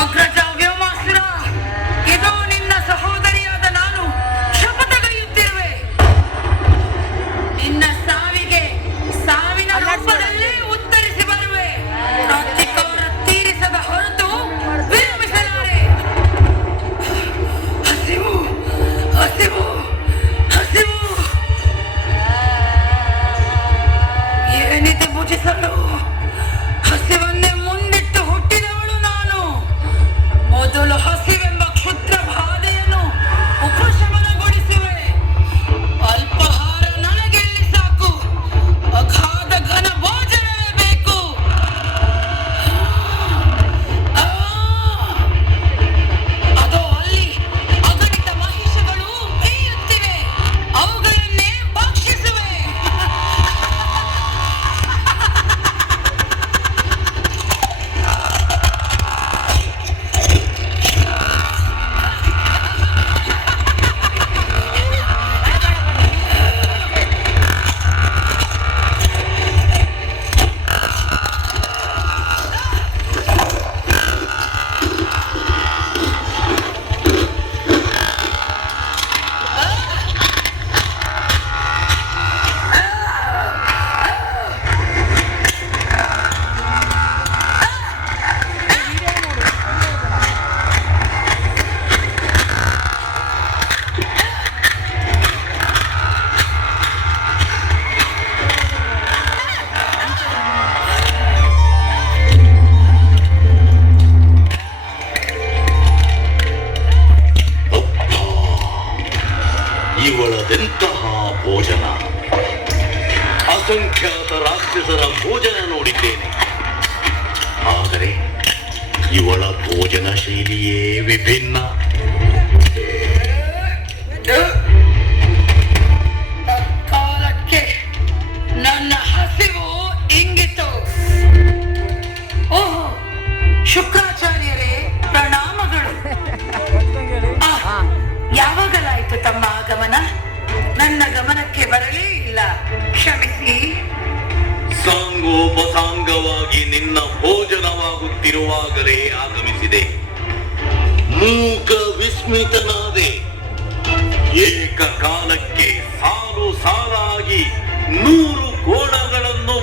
concrete ಶೈಲಿಯೇ ವಿಭಿನ್ನ. ಕಾಲಕ್ಕೆ ನನ್ನ ಹಸಿವು ಇಂಗಿತು. ಓಹೋ ಶುಕ್ರಾಚಾರ್ಯರೇ ಪ್ರಣಾಮಗಳು. ಯಾವಾಗಲಾಯ್ತು ತಮ್ಮ ಆಗಮನ? ನನ್ನ ಗಮನಕ್ಕೆ ಬರಲೇ ಇಲ್ಲ. ಕ್ಷಮಿಸಿ. ಸಾಂಗೋಪಸಾಂಗವಾಗಿ ನಿನ್ನ ಭೋಜನವಾಗುತ್ತಿರುವಾಗಲೇ ಆಗಮಿಸಿದೆ. ಮೂಕ ವಿಸ್ಮಿತನಾದೆ ಏಕಕಾಲಕ್ಕೆ ಸಾಲು ಸಾಲಾಗಿ ನೂರು ಕೋಣಗಳನ್ನು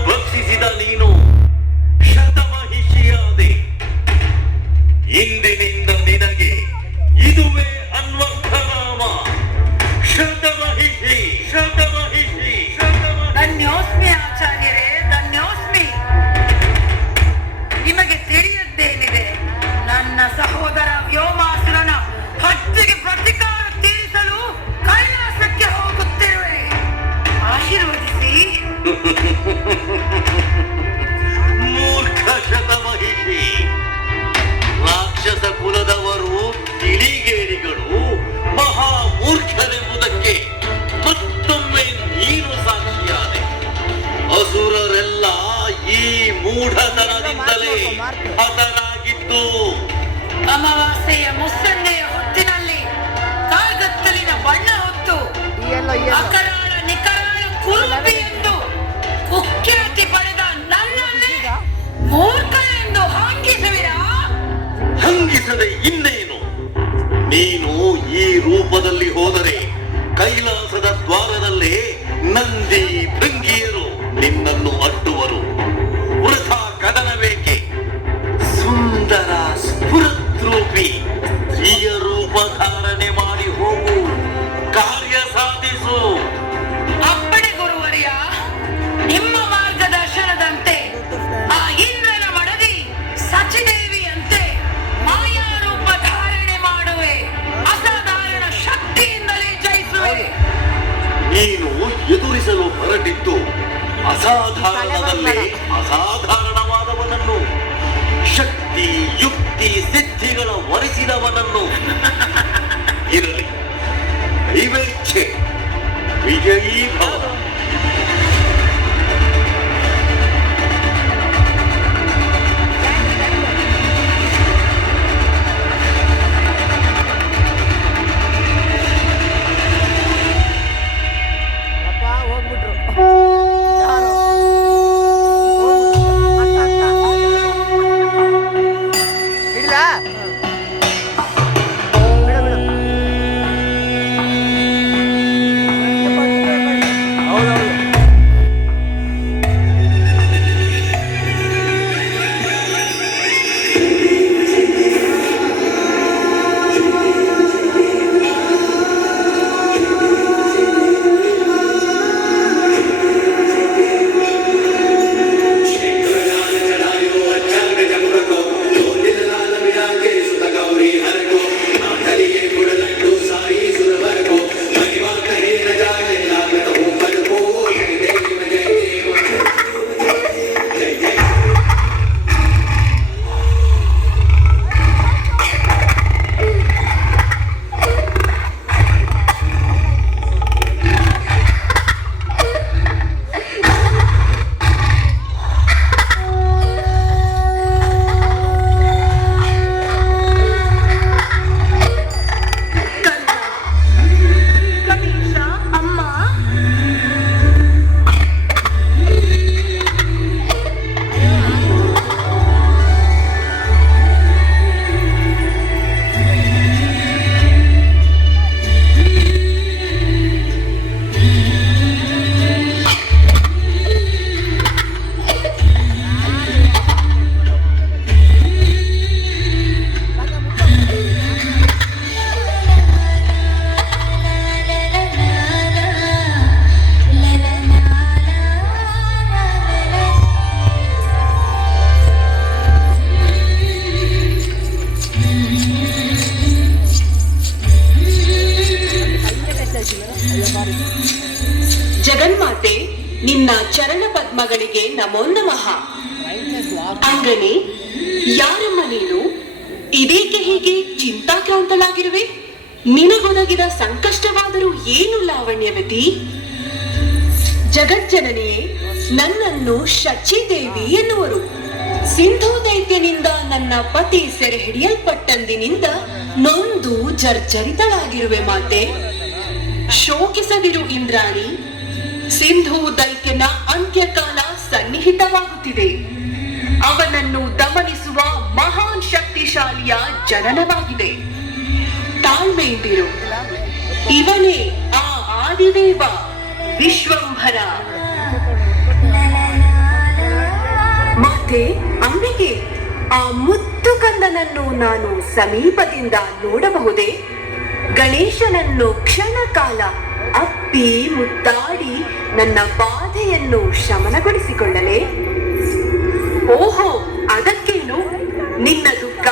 ಹತರಾಗಿದ್ದು ಅಮಾವಾಸ್ಯೆಯ ಮುಸ್ಸಂಜೆಯ ಹೊತ್ತಿನಲ್ಲಿ ಕಾಗತ್ತಲಿನ ಬಣ್ಣ ಹೊತ್ತು. ಅಕರಾಳ ನಿಕರಾಳ ಕುರುಪಿ ಎಂದು ಕುಖ್ಯಾತಿ ಪಡೆದ ನನ್ನನ್ನೇ ಮೂರ್ಖ ಎಂದು ಹಾಕಿಸುವಿರಾ ಹಂಗಿಸದೆ ಇನ್ನೇನು? ನೀನು ಈ ರೂಪದಲ್ಲಿ ಹೋದರೆ ಸ್ತ್ರೀಯ ರೂಪ ಧಾರಣೆ ಮಾಡಿ ಹೋಗು ಕಾರ್ಯ ಸಾಧಿಸು. ಅಪ್ಪಣೆ ಗುರುವರಿಯ ನಿಮ್ಮ ಮಾರ್ಗದರ್ಶನದಂತೆ ಆ ಇಂದ್ರನ ಮಡದಿ ಸಚಿದೇವಿಯಂತೆ ಮಾಯಾ ರೂಪ ಧಾರಣೆ ಮಾಡುವೆ ಅಸಾಧಾರಣ ಶಕ್ತಿಯಿಂದಲೇ ಜಯಿಸುವೆ. ನೀನು ಎದುರಿಸಲು ಹೊರಟಿದ್ದು ಅಸಾಧಾರಣದಲ್ಲೇ ಶಕ್ತಿ ಯುಕ್ತಿ ಸಿದ್ಧಿಗಳ ಒರೆಸಿದವನನ್ನು. ಇರಲಿ. ವಿಜಯೀ ಭವ ಪದ್ಮಗಳಿಗೆ ನಮೋ ನಮಃ. ಅಂಗನೆ, ಯಾರಮ್ಮ ನೀನು? ಇದೇಕೆ ಹೀಗೆ ಚಿಂತಾಕ್ರಾಂತಳಾಗಿರುವೆ? ನಿನಗೊದಗಿದ ಸಂಕಷ್ಟವಾದರೂ ಏನು ಲಾವಣ್ಯವತಿ ಜಗಜ್ಜನನಿಯೇ ನನ್ನನ್ನು ಶಚಿದೇವಿ ಎನ್ನುವರು. ಸಿಂಧೂ ದೈತ್ಯನಿಂದ ನನ್ನ ಪತಿ ಸೆರೆ ಹಿಡಿಯಲ್ಪಟ್ಟಂದಿನಿಂದ ನೊಂದು ಜರ್ಜರಿತಳಾಗಿರುವೆ ಮಾತೆ. ಶೋಕಿಸದಿರು ಇಂದ್ರಾಣಿ. ಸಿಂಧು ದೈತ್ಯನ ಅಂತ್ಯಕಾಲ ಸನ್ನಿಹಿತವಾಗುತ್ತಿದೆ. ಅವನನ್ನು ದಮನಿಸುವ ಮಹಾನ್ ಶಕ್ತಿಶಾಲಿಯ ಜನನವಾಗಿದೆ. ತಾಳ್ಮೆಯಿಂದಿರು. ಇವನೇ ಆ ಆದಿದೇವ ವಿಶ್ವಂಭರ. ಮತ್ತೆ ಅಂಬಿಕೆ ಆ ಮುತ್ತು ಕಂದನನ್ನು ನಾನು ಸಮೀಪದಿಂದ ನೋಡಬಹುದೇ? ಗಣೇಶನನ್ನು ಕ್ಷಣಕಾಲ ಅಪ್ಪಿ ಮುತ್ತಾಡಿ ನನ್ನ ಬಾಧೆಯನ್ನು ಶಮನಗೊಳಿಸಿಕೊಳ್ಳಲೇ. ಓಹೋ ಅದಕ್ಕೇನು? ನಿನ್ನ ದುಃಖ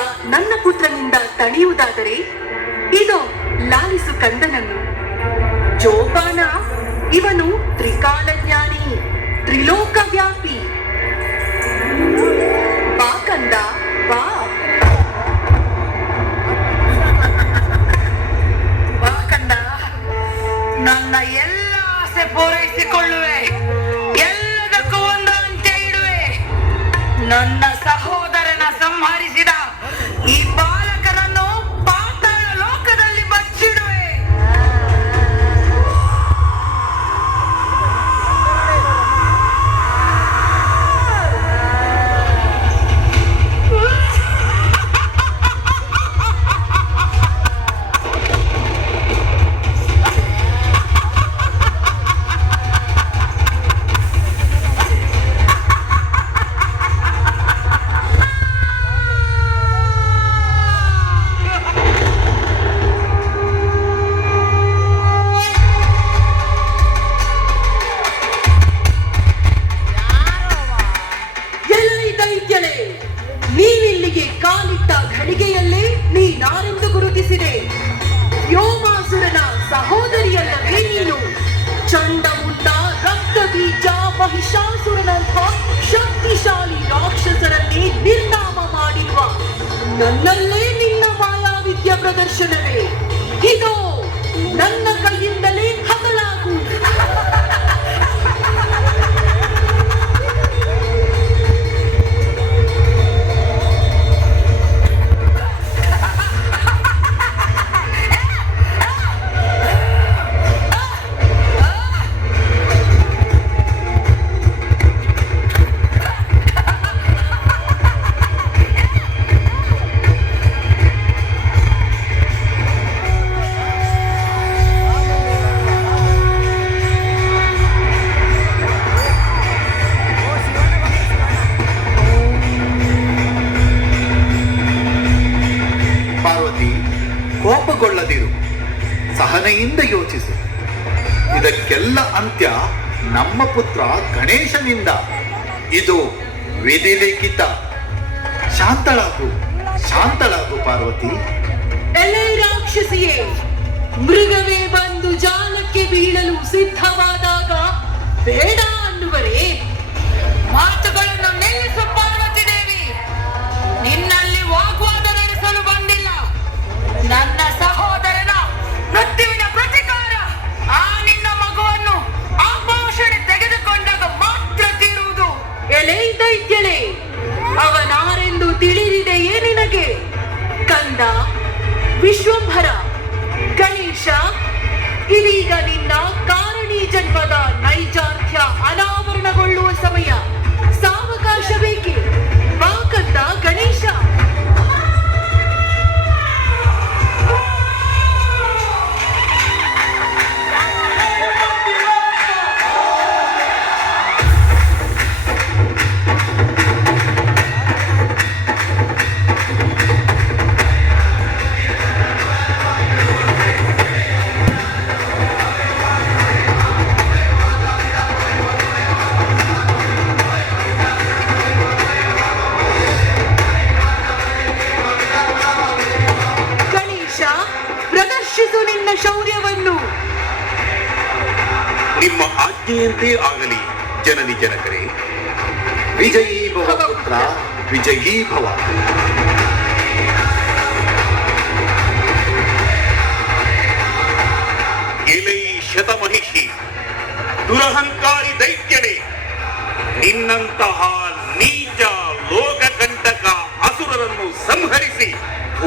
ನನ್ನಲ್ಲೇ ಪುತ್ರ ಗಣೇಶನಿಂದ ಇದು ವಿಧಿಲಿಖಿತ. ಶಾಂತಳಾಗು ಶಾಂತಳಾಗು ಪಾರ್ವತಿ. ಎಲೆ ರಾಕ್ಷಸಿಯೇ, ಮೃಗವೇ ಬಂದು ಜಾಲಕ್ಕೆ ಬೀಳಲು ಸಿದ್ಧವಾದಾಗ ಬೇಡ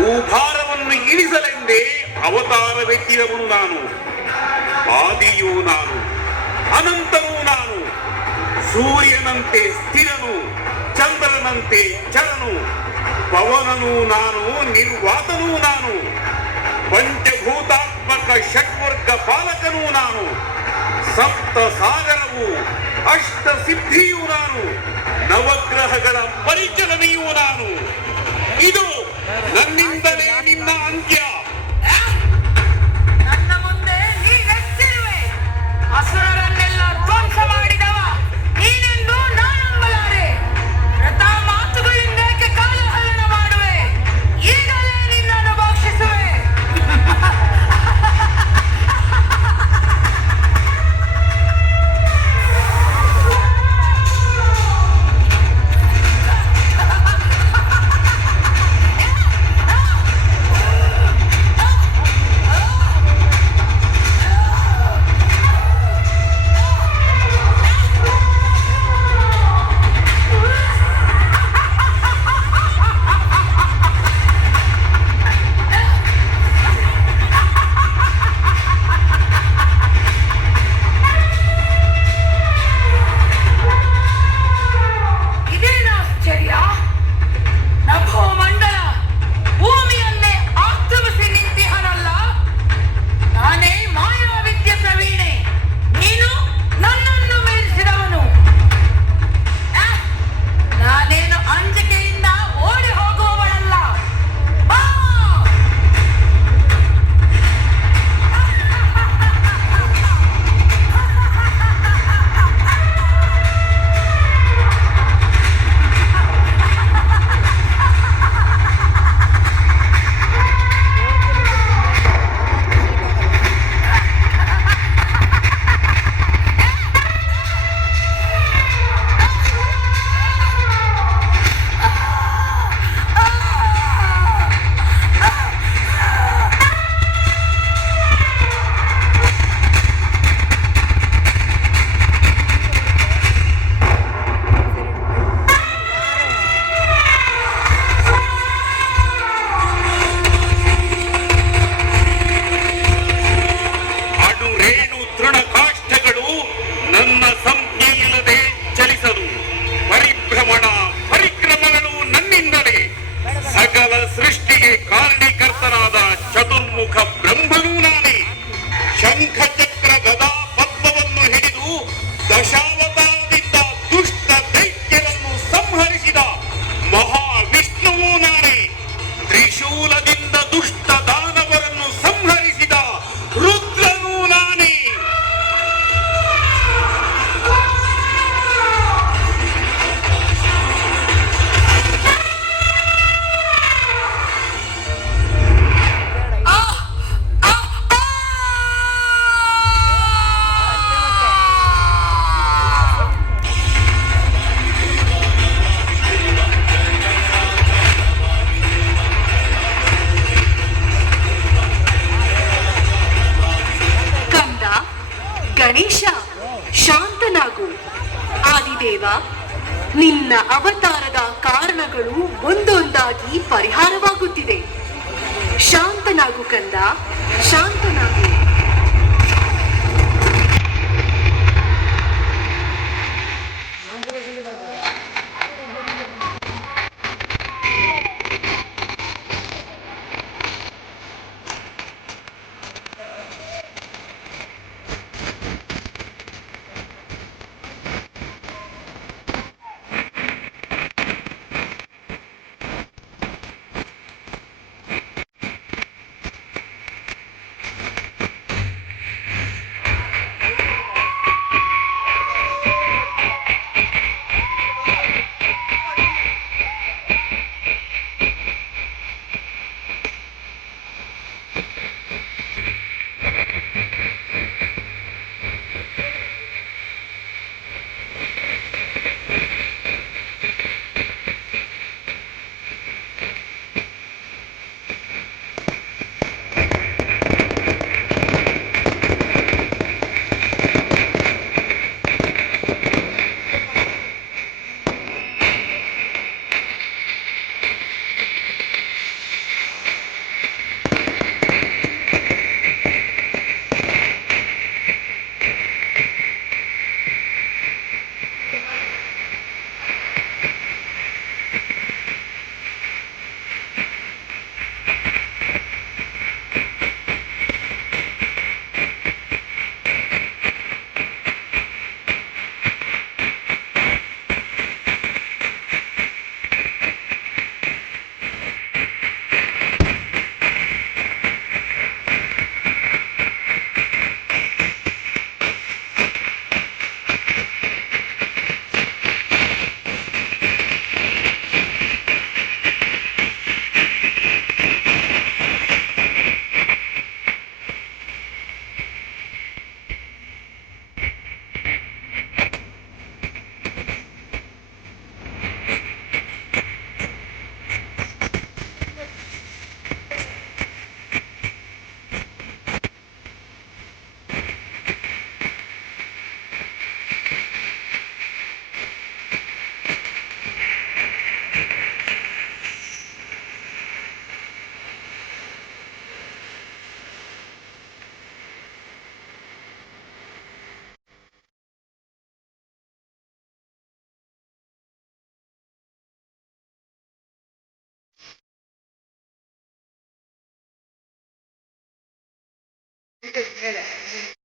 ಭೂಭಾರವನ್ನು ಇಳಿಸಲೆಂದೇ ಅವತಾರವೆತ್ತಿದವನು ನಾನು. ಆದಿಯೂ ನಾನು, ಅನಂತವೂ ನಾನು. ಸೂರ್ಯನಂತೆ ಸ್ಥಿರನು, ಚಂದ್ರನಂತೆ ಚರನು ಪವನನು ನಾನು, ನಿರ್ವಾತನೂ ನಾನು. ಪಂಚಭೂತಾತ್ಮಕ ಷಟ್ವರ್ಗ ಪಾಲಕನೂ ನಾನು. ಸಪ್ತ ಸಾಗರವು ಅಷ್ಟ ಸಿದ್ಧಿಯೂ ನಾನು. ನವಗ್ರಹಗಳ ಪರಿಚಲನೆಯೂ ನಾನು. ಇದು ನನ್ನಿಂದಲೇ ನಿನ್ನ ಅಂತ್ಯ. ನನ್ನ ಮುಂದೆ ನೀನೆಷ್ಟಿರುವೆ ಅಸುರರನ್ನೆಲ್ಲ ಒಂದೊಂದಾಗಿ ಪರಿಹಾರವಾಗುತ್ತಿದೆ ಶಾಂತನಾಗು ಕಂದ ಶಾಂತನಾಗು. Gracias.